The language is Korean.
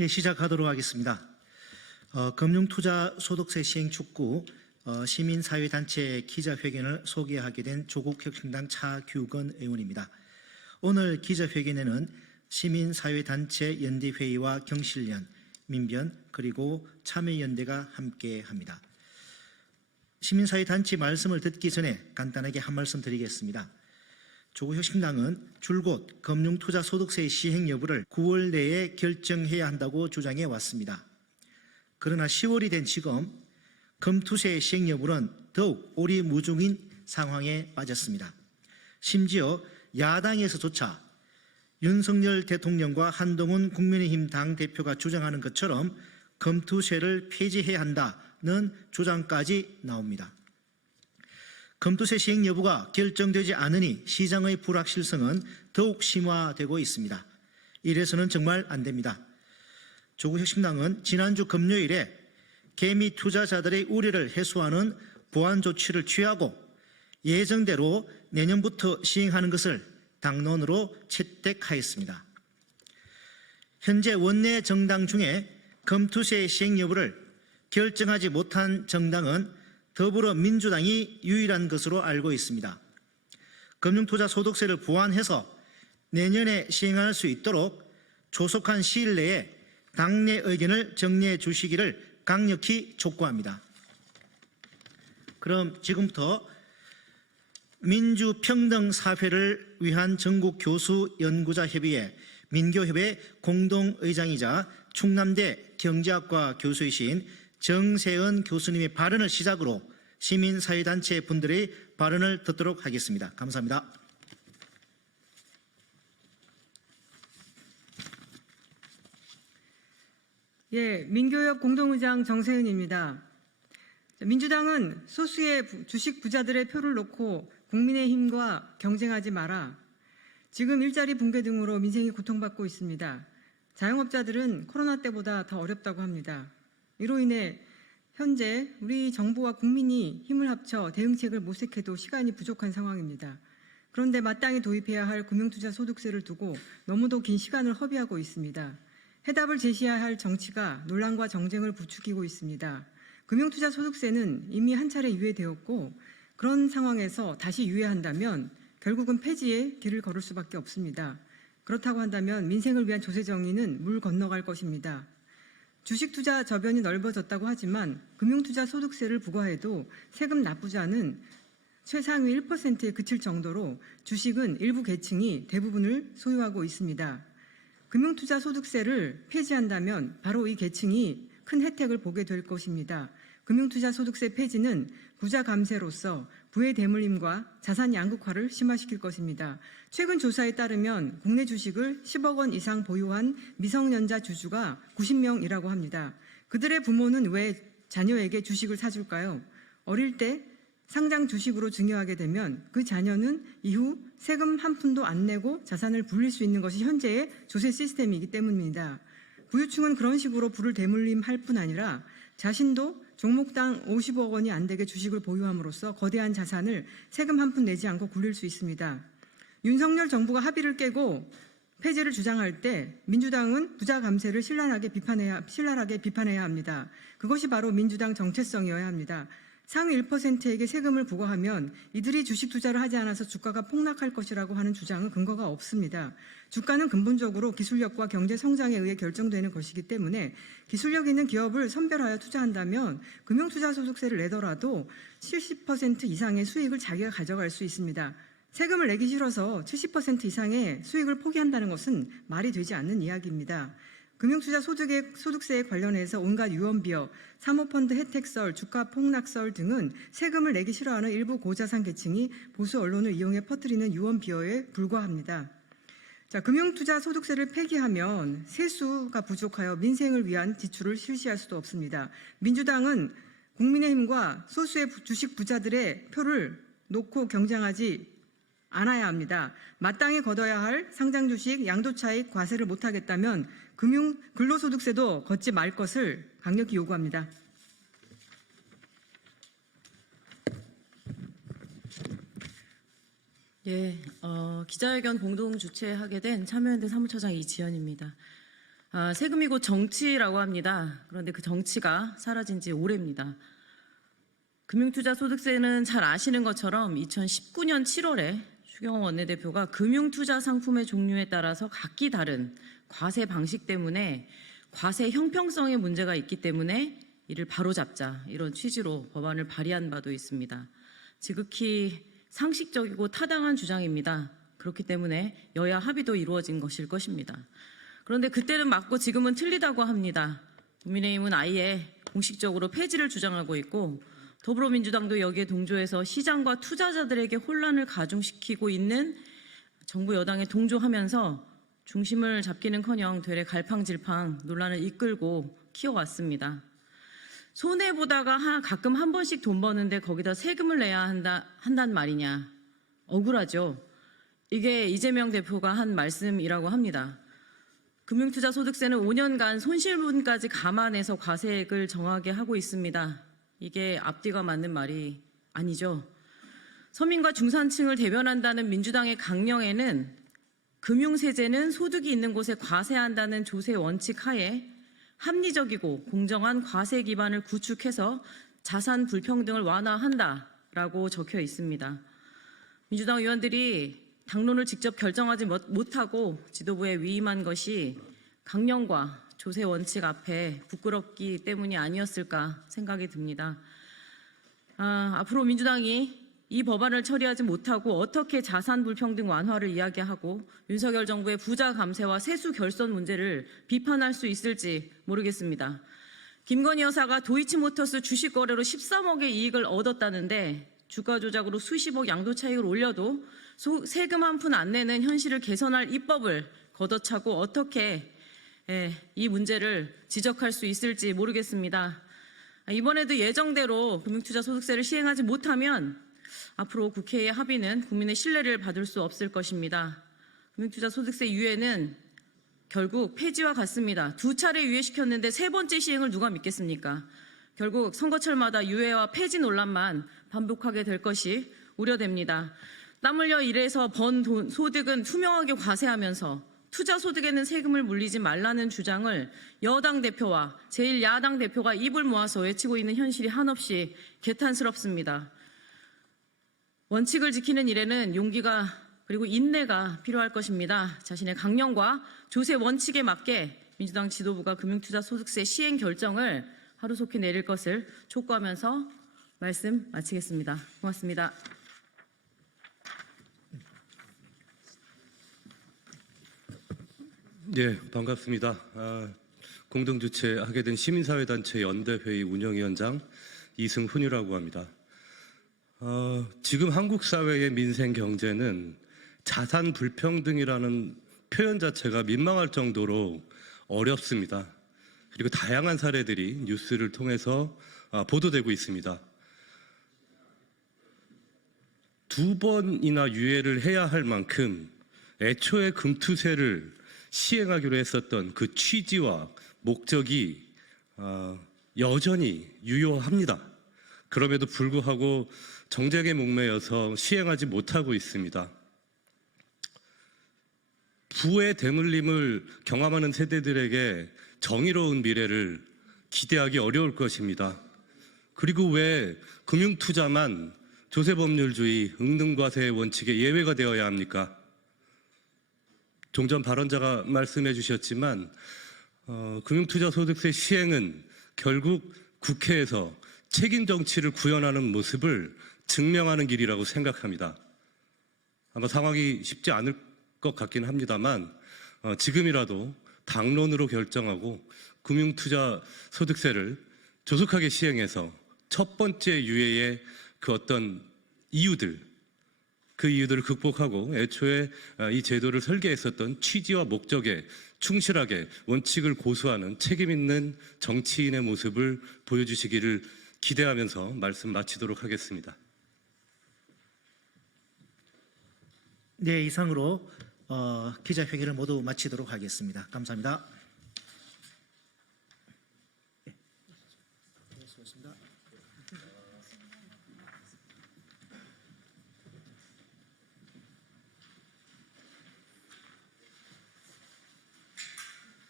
예, 시작하도록 하겠습니다. 금융투자소득세 시행 촉구 시민사회단체 기자회견을 소개하게 된 조국혁신당 차규건 의원입니다. 오늘 기자회견에는 시민사회단체 연대회의와 경실련, 민변 그리고 참여연대가 함께합니다. 시민사회단체 말씀을 듣기 전에 간단하게 한 말씀 드리겠습니다. 조국혁신당은 줄곧 금융투자소득세 시행 여부를 9월 내에 결정해야 한다고 주장해 왔습니다. 그러나 10월이 된 지금 금투세 시행 여부는 더욱 오리무중인 상황에 빠졌습니다. 심지어 야당에서조차 윤석열 대통령과 한동훈 국민의힘 당대표가 주장하는 것처럼 금투세를 폐지해야 한다는 주장까지 나옵니다. 금투세 시행 여부가 결정되지 않으니 시장의 불확실성은 더욱 심화되고 있습니다. 이래서는 정말 안 됩니다. 조국혁신당은 지난주 금요일에 개미 투자자들의 우려를 해소하는 보완 조치를 취하고 예정대로 내년부터 시행하는 것을 당론으로 채택하였습니다. 현재 원내 정당 중에 금투세 시행 여부를 결정하지 못한 정당은 더불어민주당이 유일한 것으로 알고 있습니다. 금융투자소득세를 보완해서 내년에 시행할 수 있도록 조속한 시일 내에 당내 의견을 정리해 주시기를 강력히 촉구합니다. 그럼 지금부터 민주평등사회를 위한 전국교수연구자협의회 민교협의 공동의장이자 충남대 경제학과 교수이신 정세은 교수님의 발언을 시작으로 시민사회단체 분들의 발언을 듣도록 하겠습니다. 감사합니다. 예, 민교협 공동의장 정세은입니다. 민주당은 소수의 주식 부자들의 표를 놓고 국민의힘과 경쟁하지 마라. 지금 일자리 붕괴 등으로 민생이 고통받고 있습니다. 자영업자들은 코로나 때보다 더 어렵다고 합니다. 이로 인해 현재 우리 정부와 국민이 힘을 합쳐 대응책을 모색해도 시간이 부족한 상황입니다. 그런데 마땅히 도입해야 할 금융투자소득세를 두고 너무도 긴 시간을 허비하고 있습니다. 해답을 제시해야 할 정치가 논란과 정쟁을 부추기고 있습니다. 금융투자소득세는 이미 한 차례 유예되었고 그런 상황에서 다시 유예한다면 결국은 폐지의 길을 걸을 수밖에 없습니다. 그렇다고 한다면 민생을 위한 조세 정의는 물 건너갈 것입니다. 주식투자 저변이 넓어졌다고 하지만 금융투자소득세를 부과해도 세금 납부자는 최상위 1%에 그칠 정도로 주식은 일부 계층이 대부분을 소유하고 있습니다. 금융투자소득세를 폐지한다면 바로 이 계층이 큰 혜택을 보게 될 것입니다. 금융투자소득세 폐지는 부자 감세로서 부의 대물림과 자산 양극화를 심화시킬 것입니다. 최근 조사에 따르면 국내 주식을 10억 원 이상 보유한 미성년자 주주가 90명이라고 합니다. 그들의 부모는 왜 자녀에게 주식을 사줄까요? 어릴 때 상장 주식으로 증여하게 되면 그 자녀는 이후 세금 한 푼도 안 내고 자산을 불릴 수 있는 것이 현재의 조세 시스템이기 때문입니다. 부유층은 그런 식으로 부를 대물림할 뿐 아니라 자신도 종목당 50억 원이 안 되게 주식을 보유함으로써 거대한 자산을 세금 한 푼 내지 않고 굴릴 수 있습니다. 윤석열 정부가 합의를 깨고 폐지를 주장할 때 민주당은 부자 감세를 신랄하게 비판해야 합니다. 그것이 바로 민주당 정체성이어야 합니다. 상위 1%에게 세금을 부과하면 이들이 주식 투자를 하지 않아서 주가가 폭락할 것이라고 하는 주장은 근거가 없습니다. 주가는 근본적으로 기술력과 경제 성장에 의해 결정되는 것이기 때문에 기술력 있는 기업을 선별하여 투자한다면 금융투자소득세를 내더라도 70% 이상의 수익을 자기가 가져갈 수 있습니다. 세금을 내기 싫어서 70% 이상의 수익을 포기한다는 것은 말이 되지 않는 이야기입니다. 금융투자소득세에 관련해서 온갖 유언비어, 사모펀드 혜택설, 주가 폭락설 등은 세금을 내기 싫어하는 일부 고자산 계층이 보수 언론을 이용해 퍼뜨리는 유언비어에 불과합니다. 금융투자소득세를 폐기하면 세수가 부족하여 민생을 위한 지출을 실시할 수도 없습니다. 민주당은 국민의힘과 소수의 주식 부자들의 표를 놓고 경쟁하지 않아야 합니다. 마땅히 걷어야 할 상장주식 양도차익 과세를 못하겠다면 근로소득세도 걷지 말 것을 강력히 요구합니다. 예, 기자회견 공동 주최하게 된 참여연대 사무처장 이지연입니다. 세금이 곧 정치라고 합니다. 그런데 그 정치가 사라진 지 오래입니다. 금융투자소득세는 잘 아시는 것처럼 2019년 7월에 추경호 원내대표가 금융투자 상품의 종류에 따라서 각기 다른 과세 방식 때문에 과세 형평성에 문제가 있기 때문에 이를 바로잡자 이런 취지로 법안을 발의한 바도 있습니다. 지극히 상식적이고 타당한 주장입니다. 그렇기 때문에 여야 합의도 이루어진 것일 것입니다. 그런데 그때는 맞고 지금은 틀리다고 합니다. 국민의힘은 아예 공식적으로 폐지를 주장하고 있고 더불어민주당도 여기에 동조해서 시장과 투자자들에게 혼란을 가중시키고 있는 정부 여당에 동조하면서 중심을 잡기는커녕 되레 갈팡질팡 논란을 이끌고 키워왔습니다. 손해보다가 가끔 한 번씩 돈 버는데 거기다 세금을 내야 한단 말이냐. 억울하죠. 이게 이재명 대표가 한 말씀이라고 합니다. 금융투자소득세는 5년간 손실분까지 감안해서 과세액을 정하게 하고 있습니다. 이게 앞뒤가 맞는 말이 아니죠. 서민과 중산층을 대변한다는 민주당의 강령에는 금융세제는 소득이 있는 곳에 과세한다는 조세 원칙 하에 합리적이고 공정한 과세 기반을 구축해서 자산 불평등을 완화한다라고 적혀 있습니다. 민주당 의원들이 당론을 직접 결정하지 못하고 지도부에 위임한 것이 강령과 조세 원칙 앞에 부끄럽기 때문이 아니었을까 생각이 듭니다. 앞으로 민주당이 이 법안을 처리하지 못하고 어떻게 자산 불평등 완화를 이야기하고 윤석열 정부의 부자 감세와 세수 결손 문제를 비판할 수 있을지 모르겠습니다. 김건희 여사가 도이치모터스 주식 거래로 13억의 이익을 얻었다는데 주가 조작으로 수십억 양도 차익을 올려도 세금 한 푼 안 내는 현실을 개선할 입법을 걷어차고 어떻게 이 문제를 지적할 수 있을지 모르겠습니다. 이번에도 예정대로 금융투자소득세를 시행하지 못하면 앞으로 국회의 합의는 국민의 신뢰를 받을 수 없을 것입니다. 금융투자소득세 유예는 결국 폐지와 같습니다. 2차례 유예시켰는데 3번째 시행을 누가 믿겠습니까? 결국 선거철마다 유예와 폐지 논란만 반복하게 될 것이 우려됩니다. 땀 흘려 일해서 번 소득은 투명하게 과세하면서 투자 소득에는 세금을 물리지 말라는 주장을 여당 대표와 제1야당 대표가 입을 모아서 외치고 있는 현실이 한없이 개탄스럽습니다. 원칙을 지키는 일에는 용기가 그리고 인내가 필요할 것입니다. 자신의 강령과 조세 원칙에 맞게 민주당 지도부가 금융투자소득세 시행 결정을 하루속히 내릴 것을 촉구하면서 말씀 마치겠습니다. 고맙습니다. 네, 반갑습니다. 공동주최하게 된 시민사회단체 연대회의 운영위원장 이승훈이라고 합니다. 지금 한국 사회의 민생 경제는 자산 불평등이라는 표현 자체가 민망할 정도로 어렵습니다. 그리고 다양한 사례들이 뉴스를 통해서 보도되고 있습니다. 2번이나 유예를 해야 할 만큼 애초에 금투세를 시행하기로 했었던 그 취지와 목적이 여전히 유효합니다. 그럼에도 불구하고 정쟁에 목매여서 시행하지 못하고 있습니다. 부의 대물림을 경험하는 세대들에게 정의로운 미래를 기대하기 어려울 것입니다. 그리고 왜 금융투자만 조세법률주의, 응등과세의 원칙에 예외가 되어야 합니까? 종전 발언자가 말씀해 주셨지만 금융투자소득세 시행은 결국 국회에서 책임 정치를 구현하는 모습을 증명하는 길이라고 생각합니다. 아마 상황이 쉽지 않을 것 같긴 합니다만 지금이라도 당론으로 결정하고 금융투자소득세를 조속하게 시행해서 첫 번째 유예의 그 어떤 그 이유들을 극복하고 애초에 이 제도를 설계했었던 취지와 목적에 충실하게 원칙을 고수하는 책임 있는 정치인의 모습을 보여주시기를 기대하면서 말씀 마치도록 하겠습니다. 네, 이상으로 기자회견을 모두 마치도록 하겠습니다. 감사합니다.